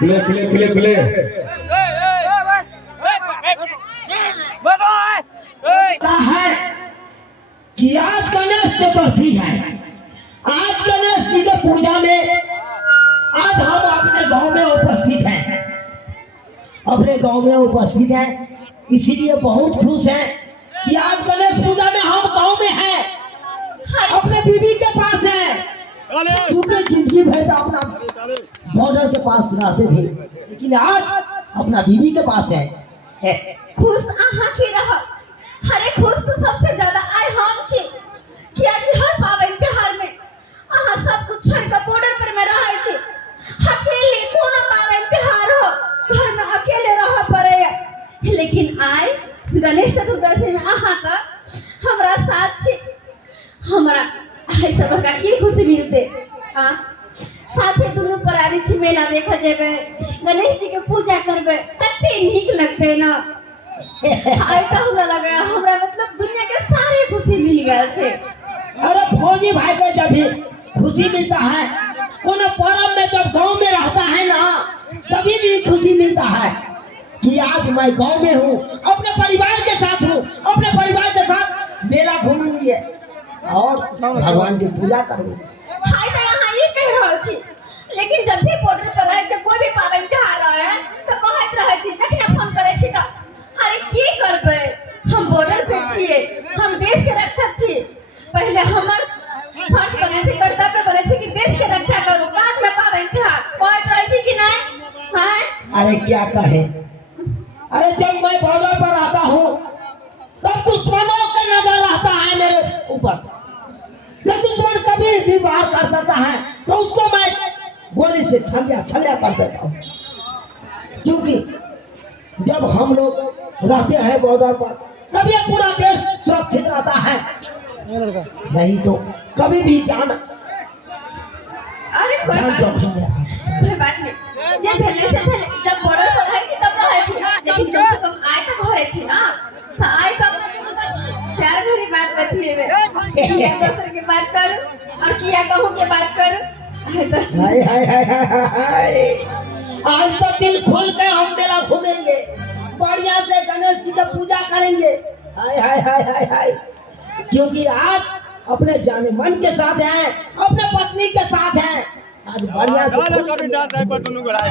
Play play play play है कि आज गणेश चतुर्थी है। आज गणेश जी के पूजा में आज हम अपने गांव में उपस्थित हैं। अपने गांव में उपस्थित हैं, इसीलिए बहुत खुश हैं कि आज गणेश पूजा में हम गांव में हैं, अपने बीबी के पास हैं। क्योंकि जिंदगी भर तो अपना बॉर्डर के पास रहते थे, लेकिन आज अपना बीबी के पास है। खुश आहा की रह, हरे खुश तो सबसे ज्यादा आए हम छी कि आज हर पावन त्योहार में आहा सब कुछ छोड़ के बॉर्डर पर में रहे छी। अकेले कोनो पावन त्योहार हो घर में अकेले रह पड़े, लेकिन आए गणेश चतुर्थी में आहा का हमरा साथ छी। हमरा ऐसा बड़का की खुशी मिलते। हां साथे दोनों पर आबी छी, मेला देखा जेबे, गणेश जी के पूजा करबे, कते नीक लगते ना। आई तो हमरा लगा हमरा मतलब दुनिया के सारे खुशी मिल गए छे। अरे फौजी भाई को जब भी खुशी मिलता है, कोनो पर्व में जब गांव में रहता है ना, तभी भी खुशी मिलता है कि आज मैं गांव में हूँ, अपने परिवार के साथ हूँ, अपने परिवार के साथ मेला घूमेंगे और भगवान की पूजा करेंगे। हाय तो यहाँ ये कह रहा छी, लेकिन जब भी बॉर्डर पर रहे छे कोई भी पावन त्योहार आए तो कहत रहे छी, जखने फोन करे छी तो अरे की करबे, हम बॉर्डर पे छिए, हम देश के रक्षक छी। पहले हमर फर्ज बने छे, कर्तव्य बने छे कि देश के रक्षा करूं, बाद में पावन त्योहार कहत रहे छी कि नहीं। हां अरे क्या कहे, अरे जब मैं बॉर्डर पर आता हूँ तब दुश्मनों का नजर रहता है मेरे ऊपर से। दुश्मन कभी भी वार कर सकता है तो उसको मैं गोली से छलिया छलिया कर देता हूँ। क्योंकि जब हम लोग रहते हैं बॉर्डर पर तब ये पूरा देश सुरक्षित रहता है, नहीं तो कभी भी जान अरे कोई बात नहीं। जब पहले से पहले जब बॉर्डर पर रहे छी तब रहे छी, लेकिन कम से कम आए तो घरे छी ना, तो आए तो अपने प्यार भरी बात बतिएबे, एक दूसरे की बात कर और किया कहूं के बात कर। हाय हाय हाय हाय, आज तो दिल खोल के हम मेला घूमेंगे, बढ़िया से गणेश जी का पूजा करेंगे। हाय हाय हाय हाय हाय, क्योंकि आज अपने जाने मन के साथ हैं, अपने पत्नी के साथ हैं। आज बढ़िया से कभी डांस है पर दोनों को राय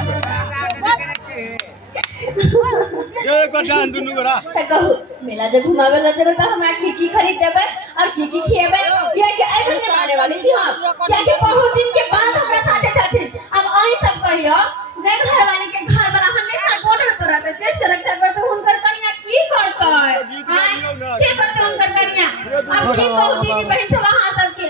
ये को डांस दोनों को राय त कहू मेला जे घुमावे ल जेबे त हमरा की खरीद देबे और की खिएबे, किया कि आई बने आने वाली छी हम, क्या कि बहुत दिन के बाद हमरा साथे साथे अब आई सब कहियो जे घर वाले के घर वाला हमेशा बॉर्डर पर रहते, देश के रक्षा करते, उनकर कन्या की करता है। हां की करते उनकर कन्या, अब की कहू दीदी बहन से वहां सब के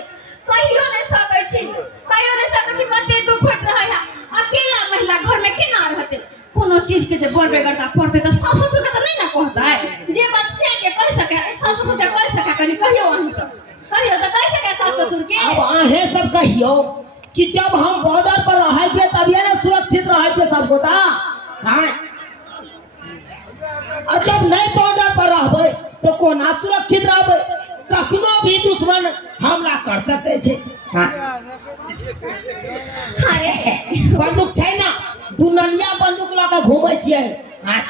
कहियो नहीं सकै छी, कहियो नहीं सकै छी, कते दुख होत रहे है। अकेला महिला घर में केना रहते, कोनो चीज के जे बोलबे करता पड़ते तो सास ससुर के तो नहीं ना कहता है, जे बात से के कह सके सास ससुर से कह सके, कनी कहियो अहीं सब कहियो तो कह सके सास ससुर के। अब आहे सब कहियो कि जब हम बॉर्डर पर रहे छे तब ये ना सुरक्षित रहे छे सब गोटा। हां और जब नहीं बॉर्डर पर रहबे तो कोना सुरक्षित रहबे, कखनो भी दुश्मन हमला कर सकते छे। हां अरे बंदूक छै ना, दुनिया बंदूक लगा घूमे छिए। हां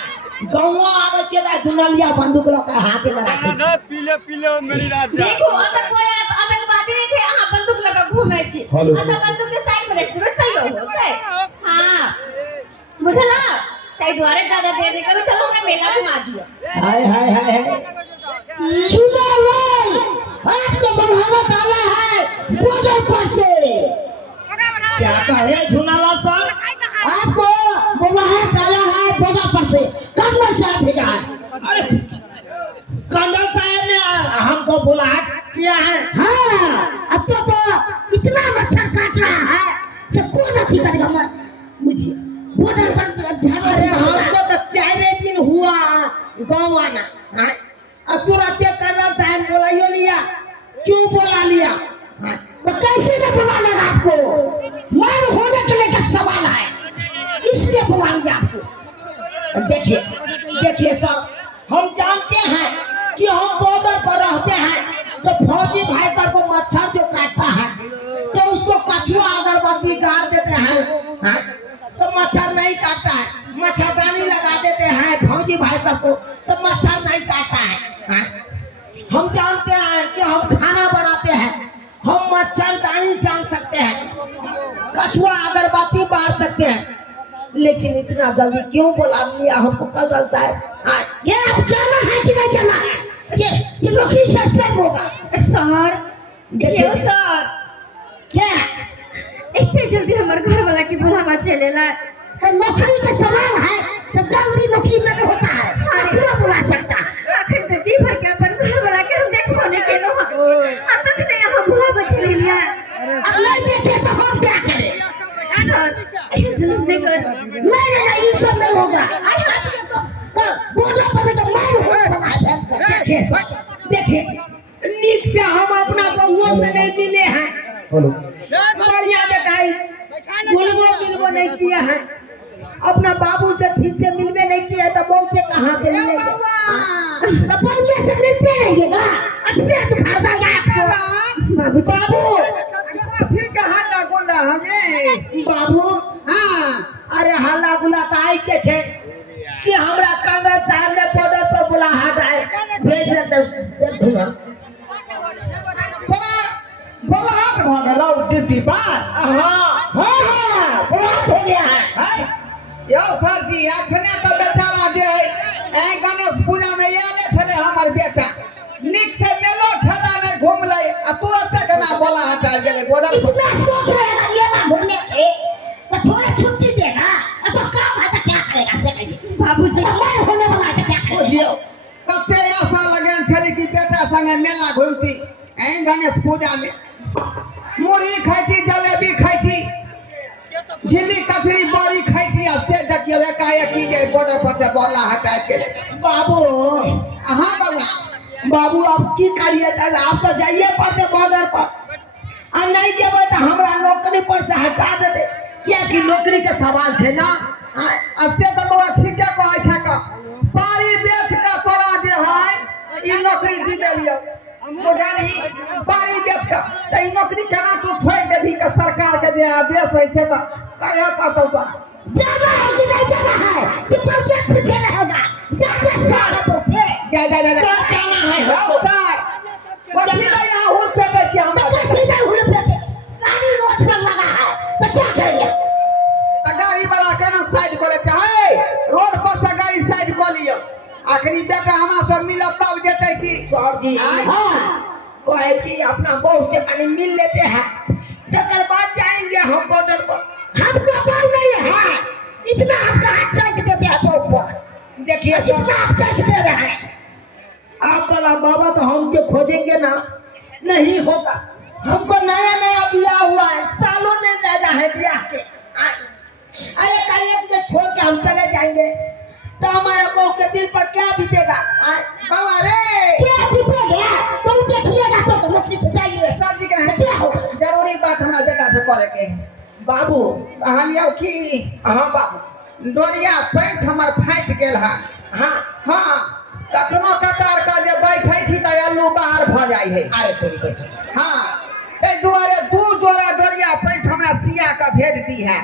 गाँव आवे छे ना दुनलिया बंदूक लगा हाथे में राखे ना पीले पीले मेरी रात जा देखो अगर कोई आतंकवादी नहीं छे यहाँ बंदूक लगा घूमे छी हेलो। अतः बंदूक के साइड में रख तुरंत तैयो होते हाँ बुझला ताई द्वारे ज्यादा देर नहीं करो चलो हमरा मेला घुमा दियो हाय हाय हाय हाय चुना लाल आपको बलहावत आया है बॉर्डर पर से क्या कहे झुनालाल सर आपको बुलाहट आया है बॉर्डर पर से कर्नल साहब भेजा है अरे कर्नल साहब ने हमको बुलाहट किया है हाँ अब तो इतना मच्छर काट रहा है से कौन अथी करेगा मुझे बॉर्डर पर अरे हमको तो 4 दिन हुआ गाँव आना हाँ तुरंत कर्नल साहब बुलाइयो लिया क्यों बुला लिया हाँ? तो कैसे से बुला लेगा आपको मान होने के लिए क्या सवाल है इसलिए बुला लिया आपको देखिए देखिए सर हम जानते हैं कि हम बॉर्डर पर रहते हैं तो फौजी भाई साहब को मच्छर जो काटता है तो उसको कछुआ अगरबत्ती गाड़ देते हैं हाँ? तो मच्छर नहीं काटता है मच्छरदानी लगा देते हैं फौजी भाई साहब को तो मच्छर नहीं काटता है हाँ? हम जानते हैं कि हम खाना बनाते हैं हम मच्छरदानी टांग सकते हैं कछुआ अगरबत्ती बांट सकते हैं लेकिन इतना जल्दी क्यों बुला लिया हमको कर्नल साहब ये अब जाना है कि नहीं जाना है ये नौकरी सस्पेंड होगा सर देखियो सर क्या इतने जल्दी हमारे घर वाला की बुलावा चलेला तो नौकरी का सवाल है तो जल्दी नौकरी में नहीं होता है क्यों बुला सकता आखिर तो जी भर के अपन घर वाला के हम देखो ने के नो अब तक ने हम बुलावा चले लिया अब नहीं देखे तो हम क्या करें सर ये जुल्म नहीं कर नहीं ये सब नहीं होगा तो बोला पर तो मार होने वाला है देखिए नीक से हम अपना बहुओं से नहीं मिले हैं हेलो बढ़िया देखाई बुलबो नहीं किया है अपना बाबू से ठीक से मिलवे नहीं किया तो बहू से कहाँ से मिलेगा तो बहू से मिलते रहिएगा अपने तो भर देगा आपको बाबू ठीक है हल्ला गुल्ला हमें बाबू हाँ अरे हल्ला गुल्ला तो आई के छे कि हमरा कर्नल साहब ने बॉर्डर पर बुलाहट आए भेज दे दूंगा बुलाहट हो गया ड्यूटी पर हाँ बुलाहट हो गया है यो सर जी अखने तो बेचारा जे ए गणेश पूजा में आले छले हमर बेटा निक से मेलो ठेला ने घूम ले आ तुरंत केना बुलाहट आ गेले बॉर्डर पर इतना शौक रहेगा मेला घूमने के तो थोड़ा छुट्टी देगा तो काम है तो क्या करेगा से कहिए बाबूजी मैं होने वाला है तो क्या करेगा बुझियो कते आशा लगन छली कि बेटा संगे मेला घूमती ए गणेश पूजा में मुरही खाती जलेबी खाती झिल्ली कचरी बड़ी खाती आ से देखियो एकाएकी जे बॉर्डर पर से बोला हटा के बाबू हाँ बाबा बाबू अब की करिए आप तो जाइए पड़ते बॉर्डर पर आ नहीं जेबे तो हमरा नौकरी पर से हटा देते क्या कि नौकरी के सवाल है ना अस्ते तो बाबा ठीक है कहै छै का पारी बेच का तोरा जे है ई नौकरी दी देलियो बुझाली पारी बेच का त ई नौकरी केना तू छोड़ देबी का सरकार के जे आदेश है से त कहियो कहतौ तो जाना है कि नहीं जाना है कि पहुंचे पीछे रहेगा जाके सारा पूछे जा जाना है सर कथी का यहाँ हुल पे दे छी हमरा तो इधर हुए पे गाड़ी रोड पर लगा है तो क्या करेंगे त गाड़ी वाला केना साइड करे चाहे रोड पर से गाड़ी साइड कर लियो आखिरी बेटा हमरा सब मिलत तब जेतै की सर जी हाँ कहे कि अपना बहू से कहीं मिल लेते हैं तकर बाद जाएंगे हम बॉर्डर पर हमको बहू नहीं है इतना आपका हाथ चल के देते हैं ऊपर देखिए जितना आप चल दे रहे हैं आप बोला बाबा तो हम जो खोजेंगे ना नहीं होगा हमको नया नया ब्याह हुआ है सालों में ज्यादा है ब्याह के अरे कहीं छोड़ के हम चले जाएंगे तो हमारे बहू के दिल पर क्या बीतेगा बाबा रे क्या बीतेगा तुम देखिएगा तो नौकरी जाइए सर जी के क्या होगा जरूरी बात हमरा बेटा से करे के है बाबू कहलियो कि हाँ बाबू डोरिया पैंट हमर फाटि गेल है हाँ हाँ कखनो कतार का जे बैठे थी तो अल्लू बाहर भ जाए है अरे थोड़ी बैठो हाँ ए दुआरे दू जोड़ा डोरिया पैंट हमरा सिया का भेज दी है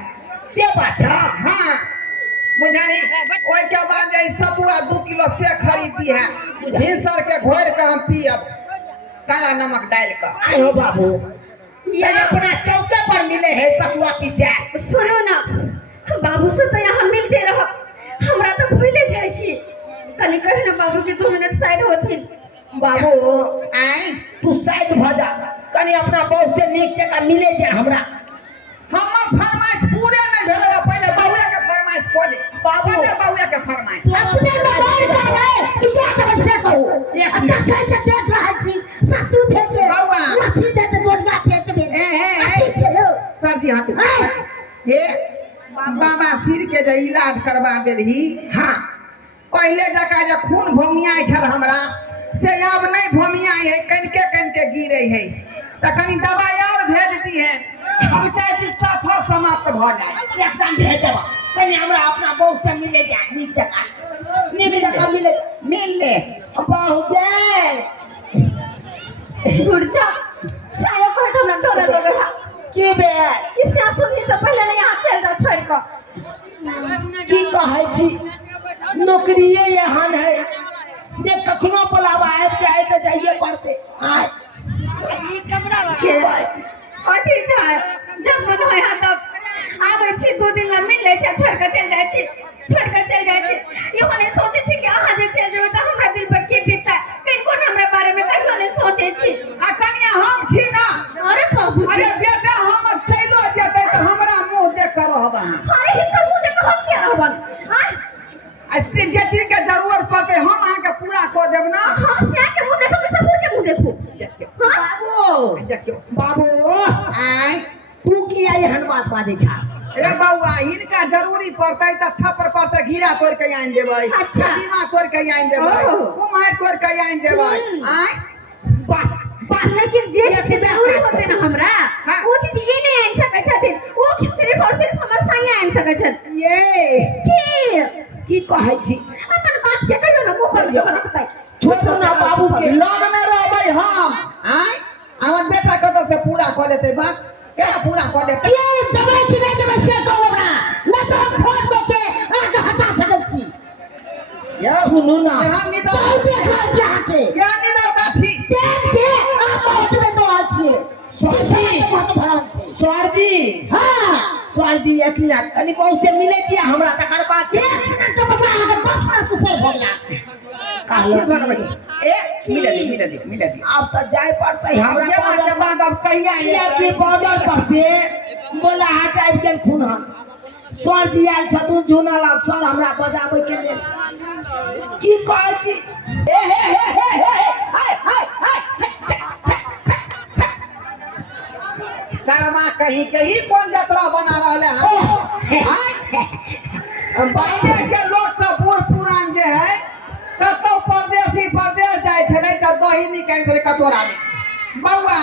से बात है हाँ बुझानी ओई के बाद जे सतुआ 2 किलो से खरीदी है भिनसर के घोर के हम पियब काला नमक डाल के। आयो बाबू ये अपना चौके पर मिले है सतुआ पिसा। सुनो ना बाबू से तो यहाँ मिलते रह हमरा तो भूले जाय छी कनी कहे ना बाबू के 2 मिनट साइड होथिन। बाबू आई तू साइड भ जा कनी अपना बहुत से नीक जगह मिले दे हमरा। हमर फरमाइश पूरे नहीं भेल है पहले बउआ के फरमाइश खोली बाबू। पहले बउआ के फरमाइश अपने मोबाइल कर रहे कि क्या समस्या कहू अपना कैसे देख रहा छी सतु भेजे बउआ। लठी दे के गोड़िया फेंक दे ए चलो सर जी हाथ हे बाबा सिर के जे इलाज करवा देलही हां पहले जका जे खून भोमियाई छल हमरा से अब नहीं भोमियाई है कनके गिरे है त कनी दवाई और भेज दी है हम चाहे छी सफा समाप्त भ जाए एकदम भेज देबा कनी हमरा अपना बहुत से मिले दे नीक जगह मिले मिल ले बहुत दे दूर जा सायो कहे हमरा डर लगे है की बे किसी सुनी से पहले नहीं यहाँ चल जा छोड़ कर की कहै छी नौकरिए यहाँ है जे कखनो बुलावा आबि जाए तो जाइए पड़ते आय के अथी छै जब मन होय हा तब आबै छी 2 दिन ला मिल ले छै छोड़ के चल जाय छी इहो नहीं सोचे छी कि अहाँ जे चल जेबै त हमरा दिल पर की बीतता कहीं हमरा बारे में कहियो नहीं सोचे छी। आ कनिया हम छी ना अरे बाबू अरे बेटा हम चलो जेते तो हमरा मुंह देख कर रहब अहाँ अरे हिनका मुंह देख हम क्या रहबन हां ऐसे जे चीज के जरूरत पड़ते हम अहाँ के पूरा कर देब ना। हम से के मुंह देखो कि ससुर के मुंह देखो देखियो बाबू देखियो बाबू आई तू की आई हन बात बाजे छा रे बउआ हिनका जरूरी पड़तै त छप्पर पर से घीरा तोड़ के आइन देबै अच्छा। कदीमा तोड़ के आइन देबै ओह। कुमार तोड़ के आइन देबै आई बस बस लेकिन जे चीज जरूरी होते ना हमरा हाँ। वो चीज ई नहीं आइन सकै छथिन वो सिर्फ और सिर्फ हमर साइया आइन सकै छथिन। ये की कहै छी अपन बात के कहियो ना मुंह पर रखतै छोटू ना बाबू के लग में रहबै हम आई हमर बेटा कत से पूरा कर देतै बात केना पूरा कर देतै ये दबाई की नहीं दबाई से कहू हमरा ना तो हम फोन दो के आगे हटा सकल छी या सुनू ना यहाँ निदा जाओ देखा जाके या निदा दाछी देख के आप बहुत में तो आछिए स्वादी बहुत भरा छे स्वादी हां स्वादी एक मिनट कनी बहुत से मिले दिया हमरा तकर बाद एक मिनट तो बता अगर 5 मिनट सुपर हो गया काहे बनबै ए मिले दी अब तो जाय पड़तै हमरा हमरा के बाद अब कहिया ये की बॉर्डर पर से बोला हटाई के खून सर दिया छतु जुना लाग सर हमरा बजाबै के लेल की कहै छी ए हे हाय शर्मा कहीं कौन यात्रा बना रहले हैं पहले के लोग सब बूढ़ पुरान जे है कतो परदेश जाय छले त दही निकाल के कटोरा में बउआ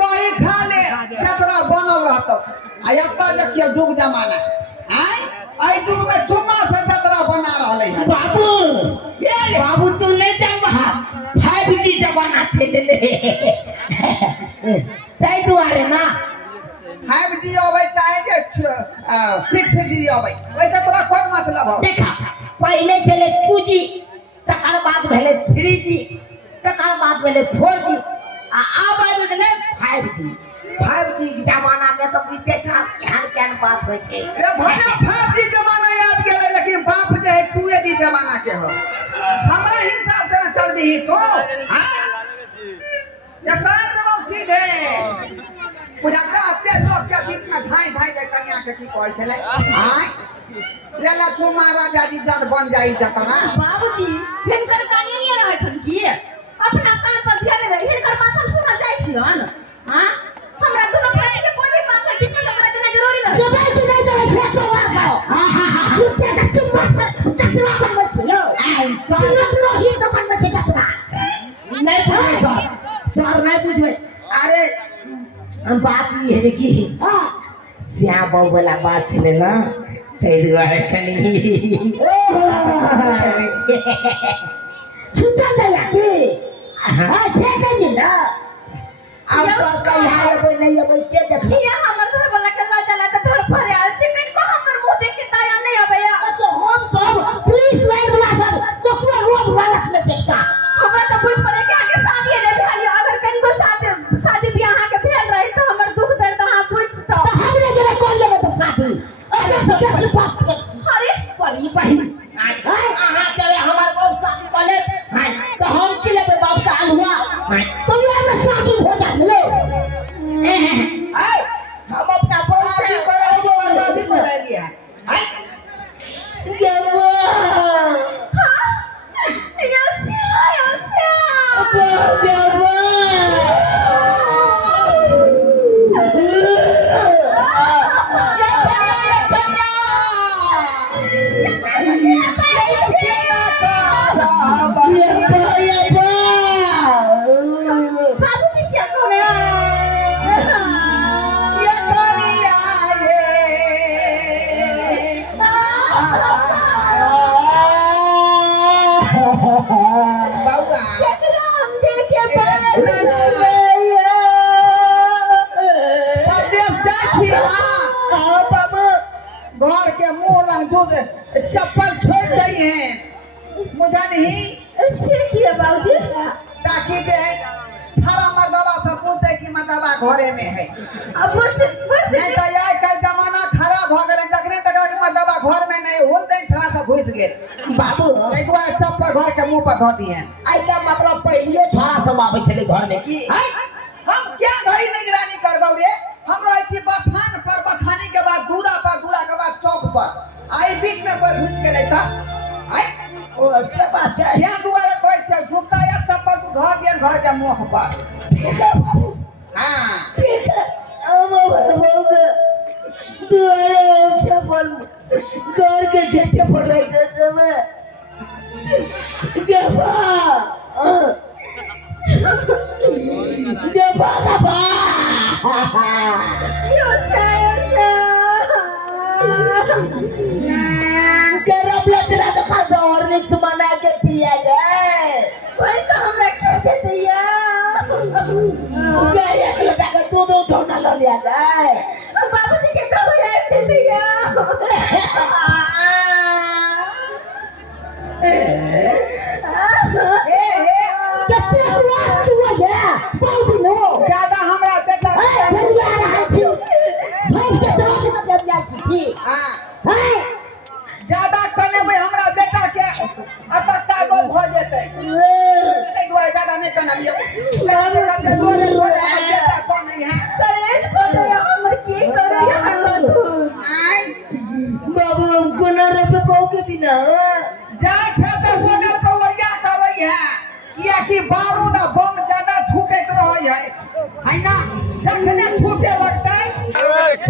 दही खा ले यात्रा बनल रहतो आ यात्रा देखियो जुग जमाना आई जुग में चुम्मा से यात्रा बना रहले हैं बाबू ये बाबू तू नहीं जानबा 5G जमाना छे ले तै दुआरे ना 5G अबै चाहे जे 6G अबै वैसे तोरा कोन मतलब हो देखा पहले चले 2G तकर बाद भेले 3G तकर बाद भेले 4G आ अब आबि गेले 5G के जमाना में तो बुझते छ केहन बात होय छै रे भले 5G जमाना याद गेले लेकिन बाप जे है 2G जमाना के हो हमरा हिसाब से ना चल दी तो हां ये सारे जवाब सीधे बुझाता अपने लोग के बीच में धाई जे कन्या के की कहै छले हां लेला चुमा राजा जी जद बन जाई जतना बाबूजी हिनकर कानी नहीं रहै छन की अपना कान पर ध्यान दे हिनकर बात हम सुना जाय छी हन हां हमरा दुनो भाई के कोई भी बात के बीच में हमरा देना जरूरी नहीं जबाई के नहीं देबे से तो बात चुपचे का चुप चकवा बनबै छी लो आई सर लो ही तो बनबै छी चकवा नहीं पूछे सर नहीं पूछबे अरे हम बात ये है कि श्याम बाबू वाला बात छले ना तै दुआरे कनी छुटा जाया के हां फेंक दे ना अब सर कहिया अबै नहीं अबै के देख ये हमर घर वाला के ला चला के घर पर आल छी कन को हमर मुंह देख के दया नहीं आबे या हाँ चले हमारे बाप शादी कर ले तो हम के लिए बाप का हुआ तुम यार में शादी हो जा लो हम अपना शादी कराएंगे और शादी कराएंगे बाबूजी क्या कर रहे घर के मुंह लग दूध चप्पल छोड़ गई है मुझे नहीं बाबूजी ताकि दे सारा मर्दबा सब पूछते कि मर्दबा घरे में है अब बस नहीं तो यार कल जमाना खराब हो गए जखने तक कि मर्दबा घर में नहीं होल दे छड़ा से घुस गए बाबू एक बार चप्पल घर के मुंह पर धो दिए आई का मतलब पहले छोरा सब आवे छले घर में की हम क्या घड़ी निगरानी करबो रे हम रहे छी बथान पर बथानी के बाद दूरा के बाद चौक पर आई बीच में कोई घुस के नहीं था आई ओ से बात है यहाँ दुआरे कोई से झुकता या चप्पल को धो दिए घर के मुंह पर ठीक है बाबू हां ठीक है अब दुआरे चप्पल घर के गेटे पर रख दे समय मना के पिया गए कोई तो हमरा कैसे दिया एक लोटा का दूध उठौना लो लिया गए बाबूजी के कब ऐसे दिया कितने हुआ चुआ गया बाबू नो ज्यादा हमरा बेटा भैया रहा छी भैंस के तरह के मतलब यार छी की हां है ज्यादा कने में हमरा बेटा के अटक्का गो भ जेतै तै दुआरे ज्यादा नहीं कनबियो लेकिन कते लोरे लोरे हम बेटा को नहीं है करेज को तो हमर की करे आई बाबू हमको न रह पाओगे बिना जा छत सोनर पवरिया करे है किया कि बारूद बम ज्यादा छूटत रहै है ना जखने छूटे लगतै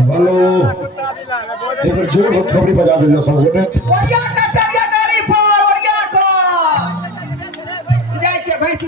हेलो एक बार जोर से थोड़ी बजा दीजिए सब गोटे वरिया का